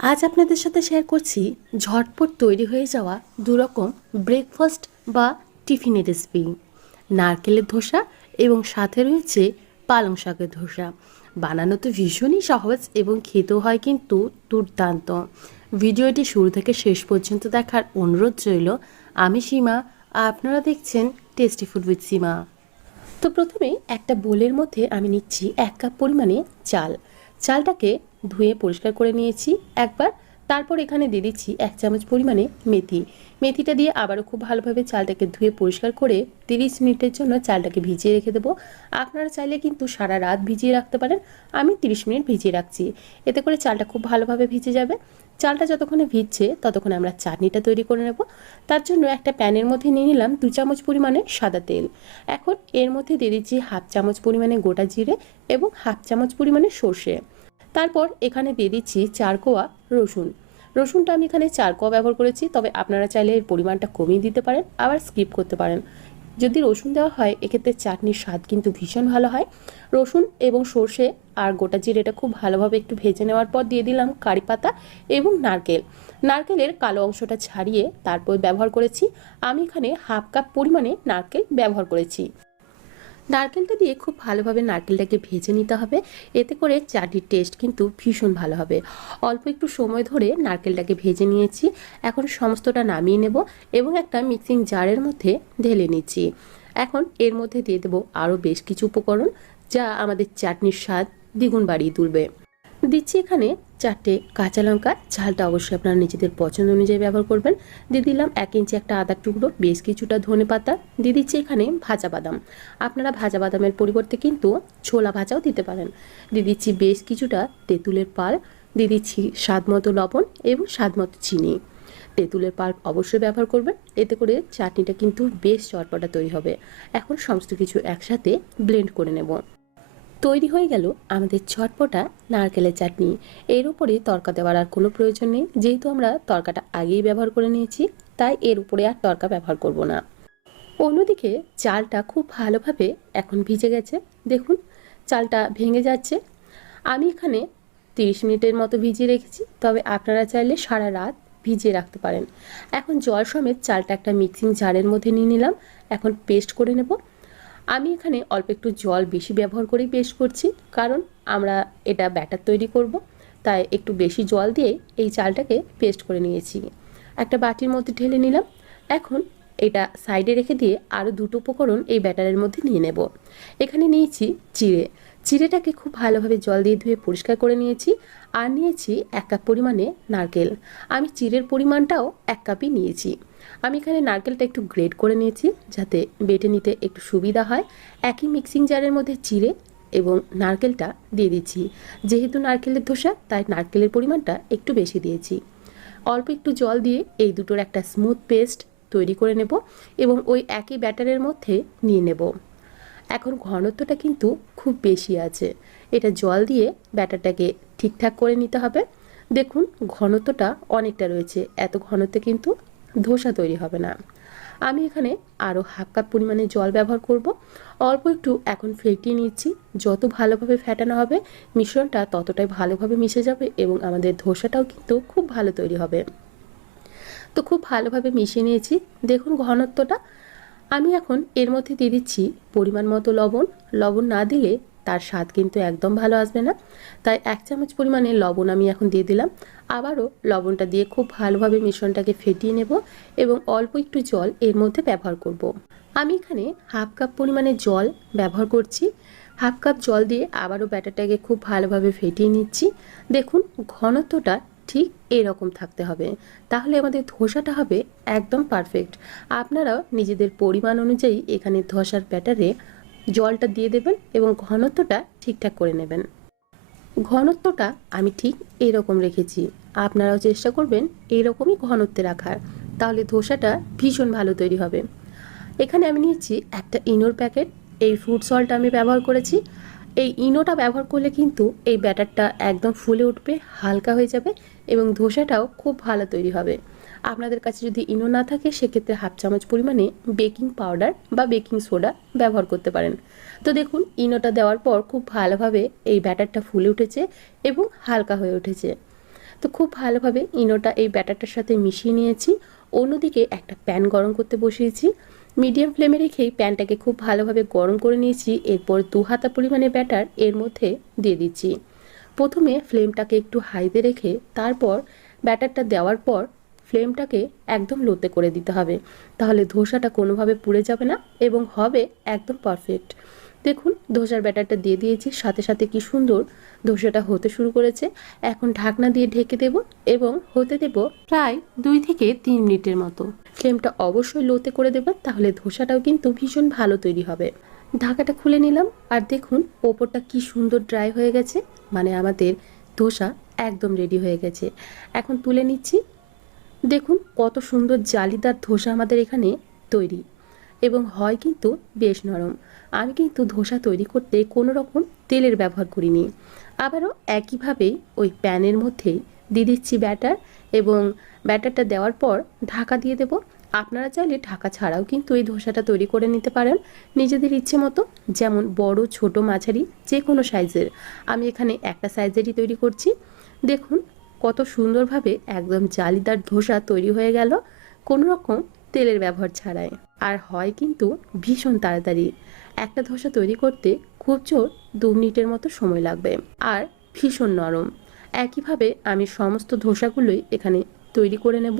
আজ আপনাদের সাথে শেয়ার করছি ঝটপট তৈরি হয়ে যাওয়া দুরকম ব্রেকফাস্ট বা টিফিনের রেসিপি। নারকেলের ধোসা এবং সাথে রয়েছে পালং শাকের ধোসা। বানানো তো ভীষণই সহজ এবং খেতেও হয় কিন্তু দুর্দান্ত। ভিডিওটি শুরু থেকে শেষ পর্যন্ত দেখার অনুরোধ রইল। আমি সীমা, আপনারা দেখছেন টেস্টি ফুড উইথ সীমা। তো প্রথমে একটা বোলের মধ্যে আমি নিচ্ছি 1 কাপ পরিমাণে চাল। চালটাকে ধুয়ে পরিষ্কার করে নিয়েছি একবার। তারপর এখানে দিয়ে দিচ্ছি 1 চামচ পরিমাণে মেথি। মেথিটা দিয়ে আবারও খুব ভালোভাবে চালটাকে ধুয়ে পরিষ্কার করে 30 মিনিটের জন্য চালটাকে ভিজিয়ে রেখে দেবো। আপনারা চাইলে কিন্তু সারা রাত ভিজিয়ে রাখতে পারেন। আমি 30 মিনিট ভিজিয়ে রাখছি। এতে করে চালটা খুব ভালোভাবে ভিজে যাবে। চালটা যতক্ষণে ভিজছে ততক্ষণে আমরা চাটনিটা তৈরি করে নেব। তার জন্য একটা প্যানের মধ্যে নিয়ে নিলাম 2 চামচ পরিমাণে সাদা তেল। এখন এর মধ্যে দিয়ে দিচ্ছি 1/2 চামচ পরিমাণে গোটা জিরে এবং 1/2 চামচ পরিমাণে সর্ষে। তারপর এখানে দিয়ে দিচ্ছি 4 কোয়া রসুন। রসুনটা আমি এখানে 4 কোয়া ব্যবহার করেছি, তবে আপনারা চাইলে এর পরিমাণটা কমিয়ে দিতে পারেন, আবার স্কিপ করতে পারেন। যদি রসুন দেওয়া হয় এক্ষেত্রে চাটনির স্বাদ কিন্তু ভীষণ ভালো হয়। রসুন এবং সর্ষে আর গোটা জিরেটা খুব ভালোভাবে একটু ভেজে নেওয়ার পর দিয়ে দিলাম কারি পাতা এবং নারকেল। নারকেলের কালো অংশটা ছাড়িয়ে তারপর ব্যবহার করেছি। আমি এখানে 1/2 কাপ পরিমাণে নারকেল ব্যবহার করেছি। নারকেলটা দিয়ে খুব ভালোভাবে নারকেলটাকে ভেজে নিতে হবে। এতে করে চাটনির টেস্ট কিন্তু ভীষণ ভালো হবে। অল্প একটু সময় ধরে নারকেলটাকে ভেজে নিয়েছি। এখন সমস্তটা নামিয়ে নেব এবং একটা মিক্সিং জারের মধ্যে ঢেলে নিচ্ছি। এখন এর মধ্যে দিয়ে দেবো আরও বেশ কিছু উপকরণ, যা আমাদের চাটনির স্বাদ দ্বিগুণ বাড়িয়ে তুলবে। দিচ্ছি এখানে 4টে কাঁচা লঙ্কা। ঝালটা অবশ্যই আপনারা নিজেদের পছন্দ অনুযায়ী ব্যবহার করবেন। দিয়ে দিলাম 1 ইঞ্চি একটা আদার টুকরো, বেশ কিছুটা ধনে পাতা। দিয়ে দিচ্ছি এখানে ভাজা বাদাম। আপনারা ভাজা বাদামের পরিবর্তে কিন্তু ছোলা ভাজাও দিতে পারেন। দিয়ে দিচ্ছি বেশ কিছুটা তেঁতুলের পাল। দিয়ে দিচ্ছি স্বাদ মতো লবণ এবং স্বাদ মতো চিনি। তেঁতুলের পাল্প অবশ্যই ব্যবহার করবেন, এতে করে চাটনিটা কিন্তু বেশ চটপটা তৈরি হবে। এখন সমস্ত কিছু একসাথে ব্লেন্ড করে নেব। তৈরি হয়ে গেল আমাদের চটপটা নারকেলের চাটনি। এর উপরে তড়কা দেওয়ার আর কোনো প্রয়োজন নেই, যেহেতু আমরা তড়কাটা আগেই ব্যবহার করে নিয়েছি, তাই এর উপরে আর তড়কা ব্যবহার করব না। অন্যদিকে চালটা খুব ভালোভাবে এখন ভিজে গেছে। দেখুন চালটা ভেঙে যাচ্ছে। আমি এখানে 30 মিনিটের মতো ভিজিয়ে রেখেছি, তবে আপনারা চাইলে সারা রাত ভিজিয়ে রাখতে পারেন। এখন জল সমেত চালটা একটা মিক্সিং জারের মধ্যে নিয়ে নিলাম। এখন পেস্ট করে নেব। আমি এখানে অল্প একটু জল বেশি ব্যবহার করেই পেস্ট করছি, কারণ আমরা এটা ব্যাটার তৈরি করব, তাই একটু বেশি জল দিয়ে এই চালটাকে পেস্ট করে নিয়েছি। একটা বাটির মধ্যে ঢেলে নিলাম। এখন এটা সাইডে রেখে দিয়ে আরও 2টো উপকরণ এই ব্যাটারের মধ্যে নিয়ে নেব। এখানে নিয়েছি চিড়ে। চিড়েটাকে খুব ভালোভাবে জল দিয়ে ধুয়ে পরিষ্কার করে নিয়েছি। আর নিয়েছি 1 কাপ পরিমাণে নারকেল। আমি চিড়ের পরিমাণটাও 1 কাপই নিয়েছি। আমি এখানে নারকেলটা একটু গ্রেট করে নিয়েছি, যাতে বেটে নিতে একটু সুবিধা হয়। একই মিক্সিং জারের মধ্যে চিড়ে এবং নারকেলটা দিয়ে দিচ্ছি। যেহেতু নারকেলের ধোসা, তাই নারকেলের পরিমাণটা একটু বেশি দিয়েছি। অল্প একটু জল দিয়ে এই দুটোর একটা স্মুথ পেস্ট তৈরি করে নেব এবং ওই একই ব্যাটারের মধ্যে নিয়ে নেব। এখন ঘনত্বটা কিন্তু খুব বেশি আছে, এটা জল দিয়ে ব্যাটারটাকে ঠিকঠাক করে নিতে হবে। দেখুন ঘনত্বটা অনেকটা রয়েছে, এত ঘনত্বে কিন্তু ধোসা তৈরি হবে না। আমি এখানে আরও 1/2 কাপ পরিমাণে জল ব্যবহার করব। অল্প একটু এখন ফেটিয়ে নিচ্ছি। যত ভালোভাবে ফেটানো হবে মিশ্রণটা ততটাই ভালোভাবে মিশে যাবে এবং আমাদের ধোসাটাও কিন্তু খুব ভালো তৈরি হবে। তো খুব ভালোভাবে মিশিয়ে নিয়েছি। দেখুন ঘনত্বটা। আমি এখন এর মধ্যে দিয়ে দিচ্ছি পরিমাণ মতো লবণ। লবণ না দিলে তার স্বাদ কিন্তু একদম ভালো আসবে না, তাই 1 চামচ পরিমাণে লবণ আমি এখন দিয়ে দিলাম। আবারও লবণটা দিয়ে খুব ভালোভাবে মিশ্রণটাকে ফেটিয়ে নেব এবং অল্প একটু জল এর মধ্যে ব্যবহার করব। আমি এখানে 1/2 কাপ পরিমাণে জল ব্যবহার করছি। 1/2 কাপ জল দিয়ে আবারও ব্যাটারটাকে খুব ভালোভাবে ফেটিয়ে নিচ্ছি। দেখুন ঘনত্বটা ঠিক এরকম থাকতে হবে, তাহলে আমাদের ধোসাটা হবে একদম পারফেক্ট। আপনারাও নিজেদের পরিমাণ অনুযায়ী এখানে ধোসার ব্যাটারে জলটা দিয়ে দেবেন এবং ঘনত্বটা ঠিকঠাক করে নেবেন। ঘনত্বটা আমি ঠিক এরকম রেখেছি, আপনারাও চেষ্টা করবেন এরকমই ঘনত্বে রাখার, তাহলে ধোসাটা ভীষণ ভালো তৈরি হবে। এখানে আমি নিয়েছি একটা ইনোর প্যাকেট। এই ফুড সল্ট আমি ব্যবহার করেছি। এই ইনোটা ব্যবহার করলে কিন্তু এই ব্যাটারটা একদম ফুলে উঠবে, হালকা হয়ে যাবে এবং ধোসাটাও খুব ভালো তৈরি হবে। আপনাদের কাছে যদি ইনো না থাকে সেক্ষেত্রে 1/2 চামচ পরিমাণে বেকিং পাউডার বা বেকিং সোডা ব্যবহার করতে পারেন। তো দেখুন ইনোটা দেওয়ার পর খুব ভালোভাবে এই ব্যাটারটা ফুলে উঠেছে এবং হালকা হয়ে উঠেছে। তো খুব ভালোভাবে ইনোটা এই ব্যাটারটার সাথে মিশিয়ে নিয়েছি। অন্যদিকে একটা প্যান গরম করতে বসিয়েছি। মিডিয়াম ফ্লেমে রেখেই প্যানটাকে খুব ভালোভাবে গরম করে নিয়েছি। এরপর 2 হাতা পরিমাণে ব্যাটার এর মধ্যে দিয়ে দিচ্ছি। প্রথমে ফ্লেমটাকে একটু হাইতে রেখে তারপর ব্যাটারটা দেওয়ার পর ফ্লেমটাকে একদম লোতে করে দিতে হবে, তাহলে ধোসাটা কোনোভাবে পুড়ে যাবে না এবং হবে একদম পারফেক্ট। দেখুন ধোসার ব্যাটারটা দিয়ে দিয়েছি, সাথে সাথে কি সুন্দর ধোসাটা হতে শুরু করেছে। এখন ঢাকনা দিয়ে ঢেকে দেব এবং হতে দেব প্রায় 2 থেকে 3 মিনিটের মতো। ফ্লেমটা অবশ্যই লোতে করে দেব, তাহলে ধোসাটাও কিন্তু ভীষণ ভালো তৈরি হবে। ঢাকাটা খুলে নিলাম আর দেখুন ওপরটা কি সুন্দর ড্রাই হয়ে গেছে, মানে আমাদের ধোসা একদম রেডি হয়ে গেছে। এখন তুলে নিচ্ছি। দেখুন কত সুন্দর জালিদার ধোসা আমাদের এখানে তৈরি এবং হয় কিন্তু বেশ নরম। আমি কিন্তু ধোসা তৈরি করতে কোনো রকম তেলের ব্যবহার করিনি। আবারও একইভাবেই ওই প্যানের মধ্যেই দিয়ে দিচ্ছি ব্যাটার এবং ব্যাটারটা দেওয়ার পর ঢাকা দিয়ে দেব। আপনারা চাইলে ঢাকা ছাড়াও কিন্তু এই ধোসাটা তৈরি করে নিতে পারেন নিজেদের ইচ্ছে মতো, যেমন বড় ছোট মাঝারি যে কোনো সাইজের। আমি এখানে একটা সাইজেরই তৈরি করছি। দেখুন কত সুন্দরভাবে একদম জালিদার ধোসা তৈরি হয়ে গেল কোনো রকম তেলের ব্যবহার ছাড়াই। আর হয় কিন্তু ভীষণ তাড়াতাড়ি। একটা ধোসা তৈরি করতে খুব জোর 2 মিনিটের মতো সময় লাগবে আর ভীষণ নরম। একইভাবে আমি সমস্ত ধোসাগুলোই এখানে তৈরি করে নেব।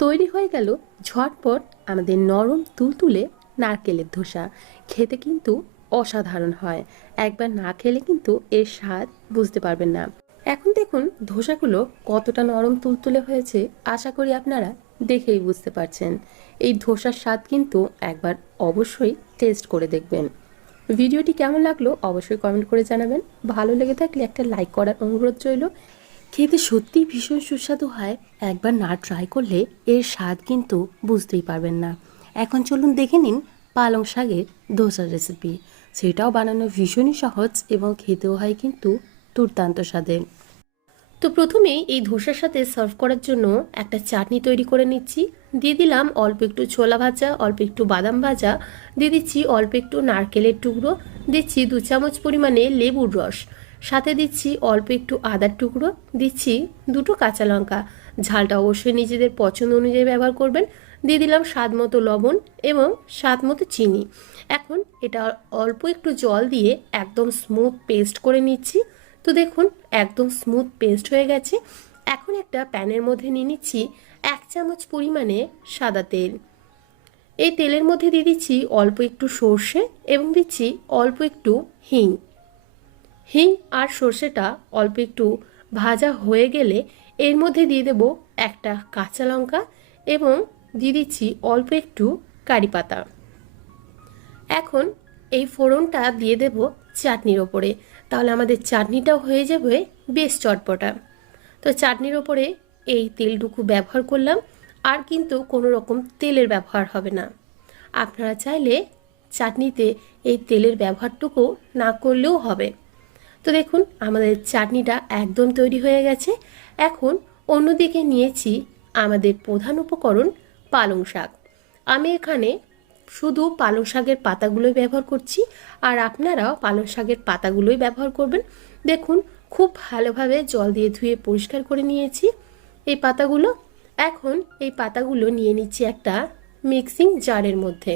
তৈরি হয়ে গেল ঝটপট আমাদের নরম তুলতুলে নারকেলের ধোসা। খেতে কিন্তু অসাধারণ হয়, একবার না খেলে কিন্তু এর স্বাদ বুঝতে পারবেন না। এখন দেখুন ধোসাগুলো কতটা নরম তুলতুলে হয়েছে, আশা করি আপনারা দেখেই বুঝতে পারছেন। এই ধোসার স্বাদ কিন্তু একবার অবশ্যই টেস্ট করে দেখবেন। ভিডিওটি কেমন লাগলো অবশ্যই কমেন্ট করে জানাবেন। ভালো লেগে থাকলে একটা লাইক করার অনুরোধ রইল। খেতে সত্যিই ভীষণ সুস্বাদু হয়, একবার না ট্রাই করলে এর স্বাদ কিন্তু বুঝতেই পারবেন না। এখন চলুন দেখে নিন পালং শাকের ধোসার রেসিপি। সেটাও বানানো ভীষণই সহজ এবং খেতেও হয় কিন্তু দুর্দান্ত স্বাদের। তো প্রথমেই এই ধোসার সাথে সার্ভ করার জন্য একটা চাটনি তৈরি করে নিচ্ছি। দিয়ে দিলাম অল্প একটু ছোলা ভাজা, অল্প একটু বাদাম ভাজা, দিয়ে দিচ্ছি অল্প একটু নারকেলের টুকরো, দিচ্ছি 2 চামচ পরিমাণে লেবুর রস, সাথে দিচ্ছি অল্প একটু আদার টুকরো, দিচ্ছি 2টো কাঁচা লঙ্কা। ঝালটা অবশ্যই নিজেদের পছন্দ অনুযায়ী ব্যবহার করবেন। দিয়ে দিলাম স্বাদ মতো লবণ এবং স্বাদ মতো চিনি। এখন এটা অল্প একটু জল দিয়ে একদম স্মুথ পেস্ট করে নিচ্ছি। তো দেখুন একদম স্মুথ পেস্ট হয়ে গেছে। এখন একটা প্যানের মধ্যে নিয়ে নিচ্ছি 1 চামচ পরিমাণে সাদা তেল। এই তেলের মধ্যে দিয়ে দিচ্ছি অল্প একটু সর্ষে এবং দিচ্ছি অল্প একটু হিং। হিং আর সর্ষেটা অল্প একটু ভাজা হয়ে গেলে এর মধ্যে দিয়ে দেব একটা কাঁচা লঙ্কা এবং দিয়ে দিচ্ছি অল্প একটু কারি পাতা। এখন এই ফোড়নটা দিয়ে দেব চাটনির ওপরে, তাহলে আমাদের চাটনিটাও হয়ে যাবে বেশ চটপটা। তো চাটনির ওপরে এই তেলটুকু ব্যবহার করলাম, আর কিন্তু কোনো রকম তেলের ব্যবহার হবে না। আপনারা চাইলে চাটনিতে এই তেলের ব্যবহারটুকু না করলেও হবে। তো দেখুন আমাদের চাটনিটা একদম তৈরি হয়ে গেছে। এখন অন্যদিকে নিয়েছি আমাদের প্রধান উপকরণ পালং শাক। আমি এখানে শুধু পালং শাকের পাতাগুলোই ব্যবহার করছি, আর আপনারাও পালং শাকের পাতাগুলোই ব্যবহার করবেন। দেখুন খুব ভালোভাবে জল দিয়ে ধুয়ে পরিষ্কার করে নিয়েছি এই পাতাগুলো। এখন এই পাতাগুলো নিয়ে নিচ্ছি একটা মিক্সিং জারের মধ্যে।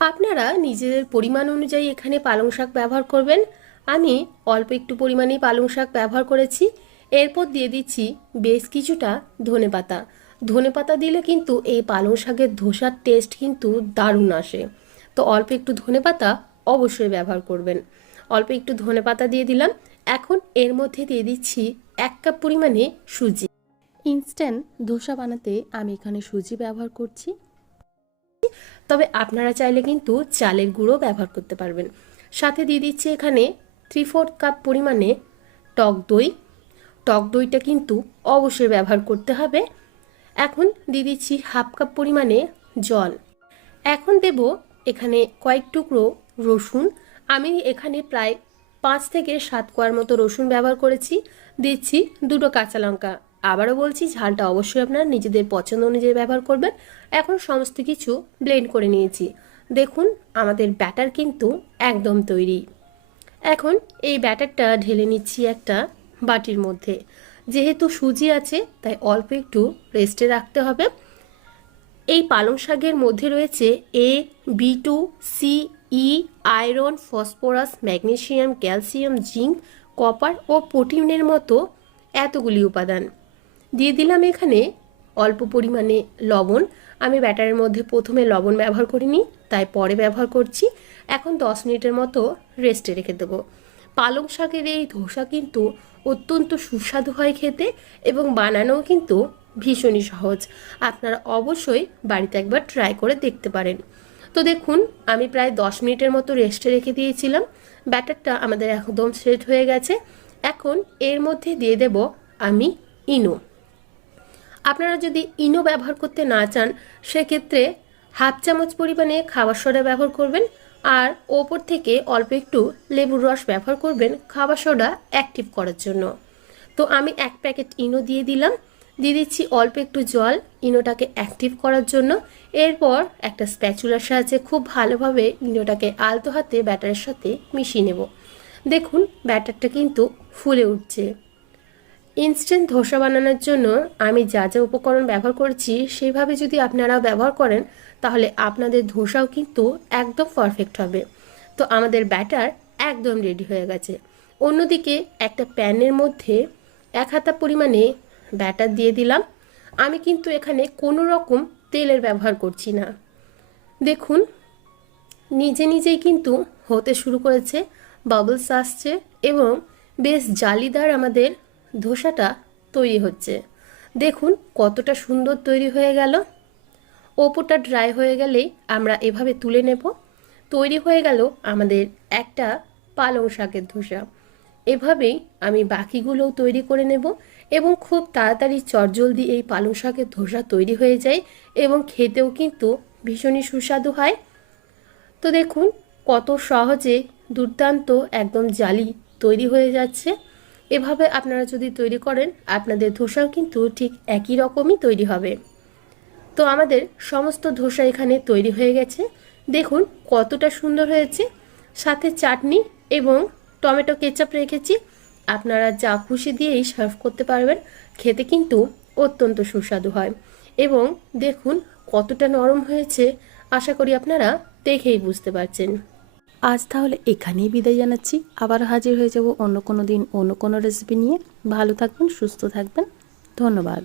আপনারা নিজেদের পরিমাণ অনুযায়ী এখানে পালং শাক ব্যবহার করবেন। আমি অল্প একটু পরিমাণেই পালং শাক ব্যবহার করেছি। এরপর দিয়ে দিচ্ছি বেশ কিছুটা ধনেপাতা। ধনেপাতা দিলে কিন্তু এই পালং শাকের ধোসার টেস্ট কিন্তু দারুণ আসে। তো অল্প একটু ধনেপাতা অবশ্যই ব্যবহার করবেন। অল্প একটু ধনেপাতা দিয়ে দিলাম। এখন এর মধ্যে দিয়ে দিচ্ছি 1 কাপ পরিমাণে সুজি। ইনস্ট্যান্ট ধোসা বানাতে আমি এখানে সুজি ব্যবহার করছি, তবে আপনারা চাইলে কিন্তু চালের গুঁড়ো ব্যবহার করতে পারবেন। সাথে দিয়ে দিচ্ছি এখানে 3/4 কাপ পরিমাণে টক দই। টক দইটা কিন্তু অবশ্যই ব্যবহার করতে হবে। এখন দিয়ে দিচ্ছি 1/2 কাপ পরিমাণে জল। এখন দেব এখানে কয়েক টুকরো রসুন। আমি এখানে প্রায় 5 থেকে 7 কোয়ার মতো রসুন ব্যবহার করেছি। দিচ্ছি 2টো কাঁচা লঙ্কা। আবারও বলছি ঝালটা অবশ্যই আপনারা নিজেদের পছন্দ অনুযায়ী ব্যবহার করবেন। এখন সমস্ত কিছু ব্লেন্ড করে নিয়েছি। দেখুন আমাদের ব্যাটার কিন্তু একদম তৈরি। এখন এই ব্যাটারটা ঢেলে নিচ্ছি একটা বাটির মধ্যে। যেহেতু সুজি আছে তাই অল্প একটু রেস্টে রাখতে হবে। এই পালং শাকের মধ্যে রয়েছে A, B2, C, E, iron, phosphorus, magnesium, calcium, zinc, copper ও প্রোটিনের মতো এতগুলি উপাদান। দিয়ে দিলাম এখানে অল্প পরিমাণে লবণ। আমি ব্যাটারের মধ্যে প্রথমে লবণ ব্যবহার করিনি, তাই পরে ব্যবহার করছি। এখন 10 মিনিটের মতো রেস্টে রেখে দেবো। পালং শাকের এই ধোসা কিন্তু অত্যন্ত সুস্বাদু হয় খেতে এবং বানানোও কিন্তু ভীষণই সহজ। আপনারা অবশ্যই বাড়িতে একবার ট্রাই করে দেখতে পারেন। তো দেখুন, আমি প্রায় 10 মিনিটের মতো রেস্টে রেখে দিয়েছিলাম। ব্যাটারটা আমাদের একদম সেট হয়ে গেছে। এখন এর মধ্যে দিয়ে দেব আমি ইনো। আপনারা যদি ইনো ব্যবহার করতে না চান সেক্ষেত্রে হাফ চামচ পরিমাণে খাবার সোডা ব্যবহার করবেন, আর ওপর থেকে অল্প একটু লেবুর রস ব্যবহার করবেন খাবার সোডা অ্যাক্টিভ করার জন্য। তো আমি 1 প্যাকেট ইনো দিয়ে দিলাম। দিয়ে দিচ্ছি অল্প একটু জল ইনোটাকে অ্যাক্টিভ করার জন্য। এরপর একটা স্প্যাচুলার সাহায্যে খুব ভালোভাবে ইনোটাকে আলতো হাতে ব্যাটারের সাথে মিশিয়ে নেব। দেখুন ব্যাটারটা কিন্তু ফুলে উঠছে। ইনস্ট্যান্ট ধোসা বানানোর জন্য আমি যা যা উপকরণ ব্যবহার করছি সেইভাবে যদি আপনারা ব্যবহার করেন তাহলে আপনাদের ধোসাও কিন্তু একদম পারফেক্ট হবে। তো আমাদের ব্যাটার একদম রেডি হয়ে গেছে। অন্যদিকে একটা প্যানের মধ্যে 1 হাতা পরিমাণে ব্যাটার দিয়ে দিলাম। আমি কিন্তু এখানে কোনো রকম তেলের ব্যবহার করছি না। দেখুন নিজে নিজেই কিন্তু হতে শুরু করেছে, বাবলস আসছে এবং বেশ জালিদার আমাদের ধোসাটা তৈরি হচ্ছে। দেখুন কতটা সুন্দর তৈরি হয়ে গেল। ওপরটা ড্রাই হয়ে গেলেই আমরা এভাবে তুলে নেব। তৈরি হয়ে গেল আমাদের একটা পালং শাকের ধোসা। এভাবেই আমি বাকিগুলোও তৈরি করে নেব এবং খুব তাড়াতাড়ি চটজলদি এই পালং শাকের ধোসা তৈরি হয়ে যায় এবং খেতেও কিন্তু ভীষণই সুস্বাদু হয়। তো দেখুন কত সহজে দুর্দান্ত একদম জালি তৈরি হয়ে যাচ্ছে। এভাবে আপনারা যদি তৈরি করেন আপনাদের ধোসাও কিন্তু ঠিক একই রকমই তৈরি হবে। তো আমাদের সমস্ত ধোসা এখানে তৈরি হয়ে গেছে। দেখুন কতটা সুন্দর হয়েছে। সাথে চাটনি এবং টমেটো কেচাপ রেখেছি। আপনারা যা খুশি দিয়েই সার্ভ করতে পারবেন। খেতে কিন্তু অত্যন্ত সুস্বাদু হয় এবং দেখুন কতটা নরম হয়েছে, আশা করি আপনারা দেখেই বুঝতে পারছেন। আজ তাহলে এখানেই বিদায় জানাচ্ছি। আবার হাজির হয়ে যাব অন্য কোনো দিন অন্য কোনো রেসিপি নিয়ে। ভালো থাকবেন, সুস্থ থাকবেন। ধন্যবাদ।